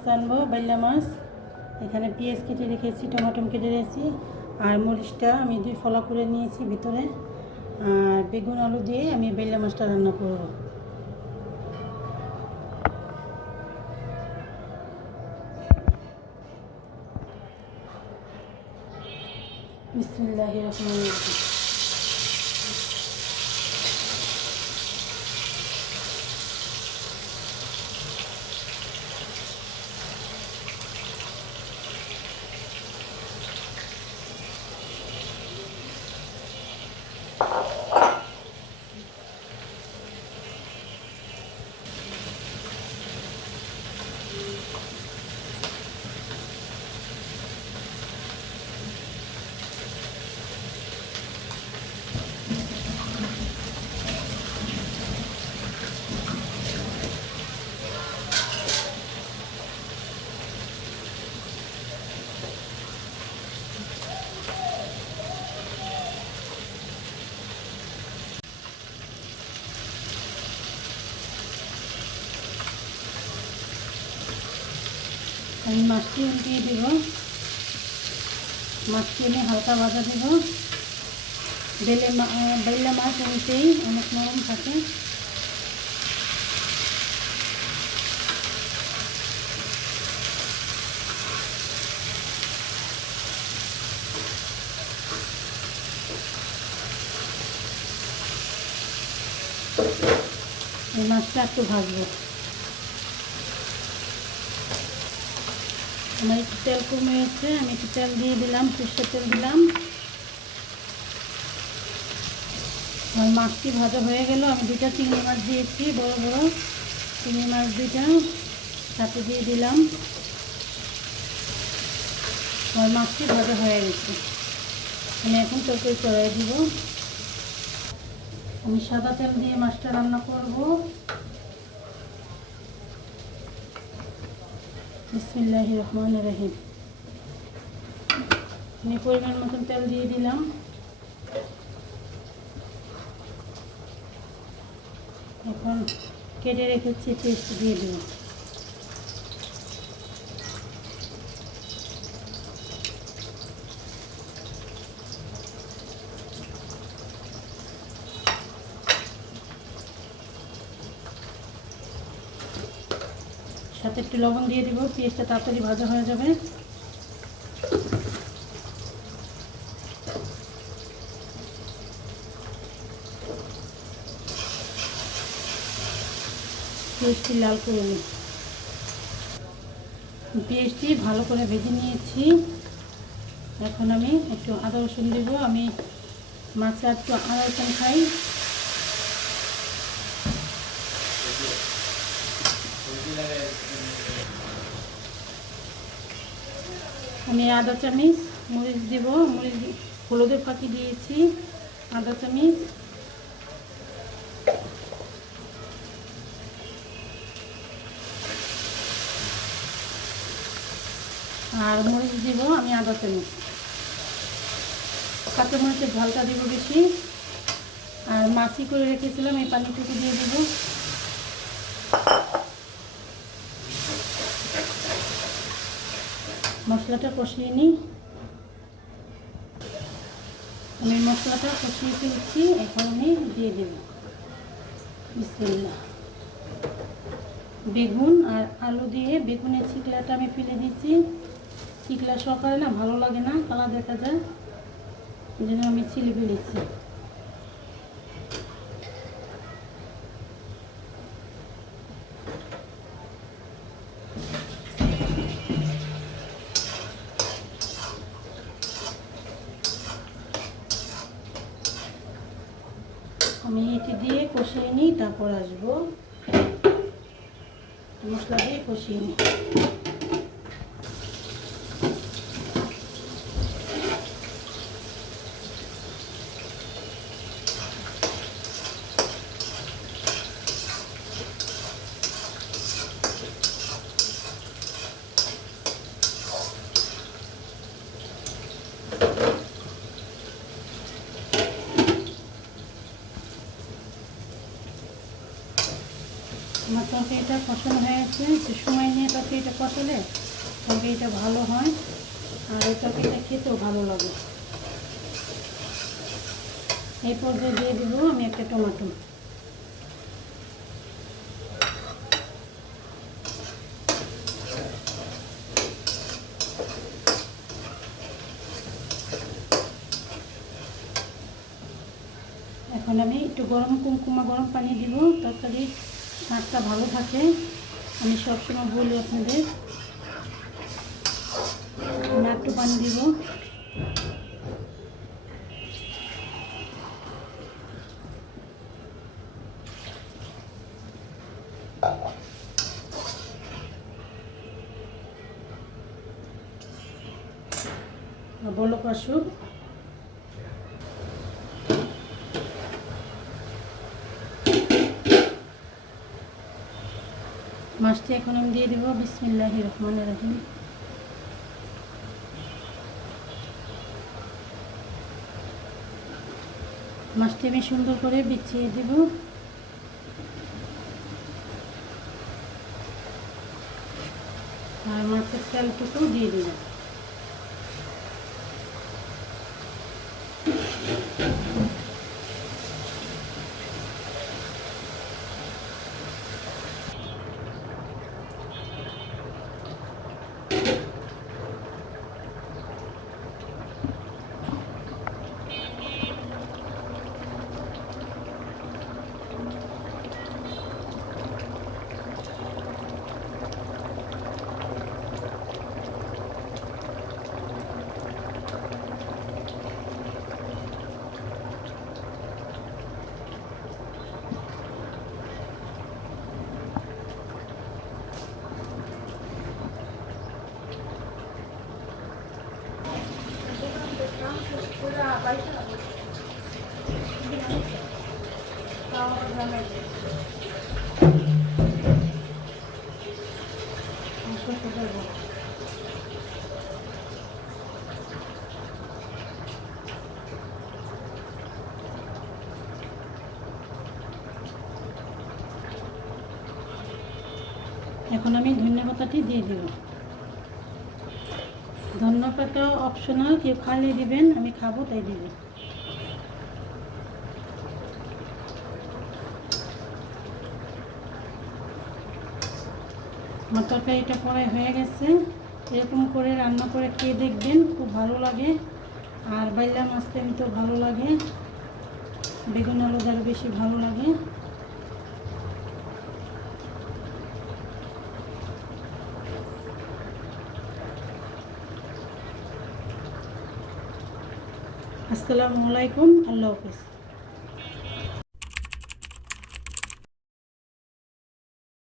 মাছ আনবো, বাইলা মাছ। এখানে পেঁয়াজ কেটে রেখেছি, টমেটো কেটে রেখেছি, আর মরিচটা আমি 2 ফলা করে নিয়েছি ভিতরে। আর বেগুন আলু দিয়ে আমি বাইলা মাছটা রান্না করব। বিসমিল্লাহির রহমানির রহিম। আমি মাছটি দিয়ে দেব। মাছটি এনে হালকা ভাজা দেব। বাইলা মাছ এমনিতেই অনেক নরম থাকে। এই মাছটা একটু ভাজবো। আমার একটু তেল কমে এসেছে, আমি একটু তেল দিয়ে দিলাম, সরষের তেল দিলাম। আমার মাছটি ভাজা হয়ে গেল। আমি 2টা চিংড়ি মাছ দিয়েছি, বড় বড় চিংড়ি মাছ 2টা সাথে দিয়ে দিলাম। আমার মাছটি ভাজা হয়ে গেছে। আমি এখন তরকারি চড়াই দিব। আমি সাদা তেল দিয়ে মাছটা রান্না করব। বিসমিল্লাহির রহমানির রহিম। আমি পরিমাণ মতন তেল দিয়ে দিলাম। এখন কেটে রেখেছি পেস্ট দিয়ে দেব। সাথে একটু লবণ দিয়ে দিব, পেঁয়াজটা তাড়াতাড়ি ভাজা হয়ে যাবে। পেঁয়াজটি লাল করে নিই। পেঁয়াজটি ভালো করে ভেজে নিয়েছি। এখন আমি একটু আদা রসুন দেব। আমি মাছে একটু আদা রসুন খাই। আমি আধা চামচ মরিচ দেব। হলুদের ফাঁকি দিয়েছি আধা চামচ। আর মরিচ দিব আমি আধা চামচ। কাঁচা মরিচের ঝালটা দিব বেশি। আর মাছি করে রেখেছিলাম, এই পানিটুকু দিয়ে দেব। মশলাটা কষিয়ে নিই। আমি মশলাটা কষিয়ে ফেলছি, এখন আমি দিয়ে দেব। বিসমিল্লাহ। বেগুন আর আলু দিয়ে, বেগুনের ছিকলাটা আমি ফেলে দিচ্ছি। ছিকলা সহকারে না ভালো লাগে না, কালা দেখা যায়, এই জন্য আমি ছিলে ফেলেছি। আমি এটি দিয়ে কষিয়ে নিই, তারপর আসবো। মশলা দিয়ে কষিয়ে নিই। আমার আমার তরকারিটা কষানো হয়ে গেছে। একটু সময় নিয়ে তরকারিটা কষালে তরকারিটা ভালো হয় আর ওই তরকারিটা খেতেও ভালো লাগে। এই পর্যায়ে দিয়ে দিব আমি একটা টমেটো। এখন আমি একটু কুমকুমা গরম পানি দিব, তরকারির স্বাদটা ভালো থাকে। আমি সবসময় বলি আপনাদের। আমি একটু পানি দিব। বলক আসুক। মাছটি এখন আমি দিয়ে দেবো। বিসমিল্লাহির রহমানির রহিম। মাছটি আমি সুন্দর করে বিছিয়ে দেব। আর মাছের তেলটুকু দিয়ে দেব। এখন আমি ধনিয়া পাতাটি দিয়ে দেব। ধনিয়া পাতা অপশনাল, কেউ খালি দিবেন, আমি খাবো তাই দিব। আমার তরকারিটা পরে হয়ে গেছে। এরকম করে রান্না করে খেয়ে দেখবেন, খুব ভালো লাগে। আর বাইলা মাছটা এমনিতেও ভালো লাগে, বেগুন আলু আরও বেশি ভালো লাগে। আসসালামু আলাইকুম, আল্লাহ হাফেজ।